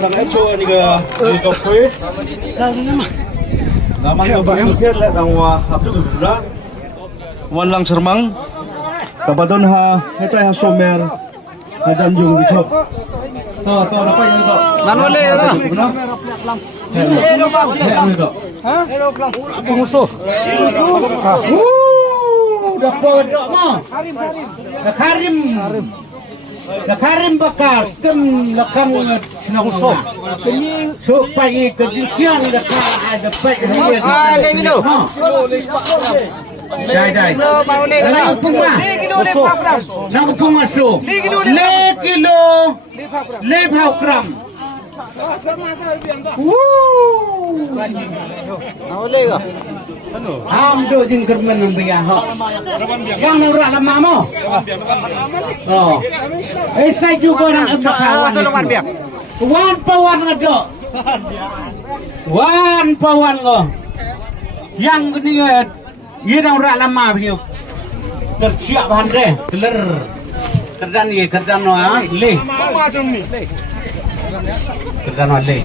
đang ấy chua thì cái gì cà phê nama yang berfikir lah tangwa habis sudah walang sermang kapadon ha kita ha somer hadan jung bichok to apa yang to Manole lah. Musuh. Dapat dok mah. Karim bakar kem lekang senang so. Supaya kejukian lekang ada baik dia. Kayak gitu. Jai. Nampung masuk. Le kilo. Le gram. Manole lah. Do jing kermen biang ho. Yang nurah lama mo. Oh. Saya juga orang Tolongan biar. Wan pawan ngado. Wan pawan ngo. Yang ni ye nurah lama biu. Tersiap hande, keler. Kerdan ye kerdan no le. Kerdan no le.